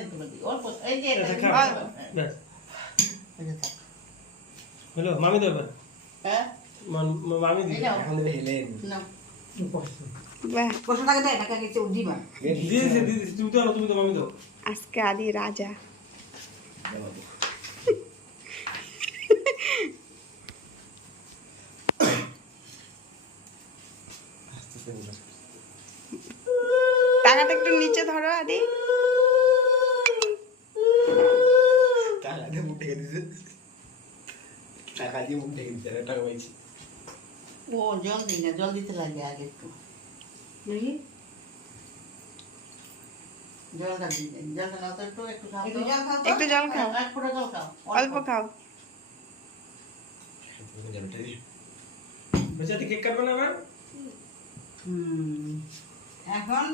দিতে পারবি অল্প এই যে আচ্ছা, এটা খা। খাও। ব্যাস। এই যে থাক। হলো মামি দেবে এবার। হ্যাঁ মামি এই দিবে নাও এখন দেবে হেলেন নাও বাহ, কষ্ট টাকা দেয় টাকা কিছু দিবা দিয়েছে তুমি তো মামি দাও। আজকে আদি রাজা। টাকাটা একটু নিচে ধরো আদি। টাকা দিয়ে মুখ ঢেকে দিছে টাকা দিয়ে মুখ ঢেকে দিছে টাকা পাইছি ও জল দিই না জল দিতে লাগে আগে একটু দেখি জলটা দিই জলটা নাও তো একটু খাও একটু তো। জল খাও তো। একটু জল খাও। এক ফোঁটা জল খাও অল্প খাও। বেচারি কেক কাটবে না আবার। এখন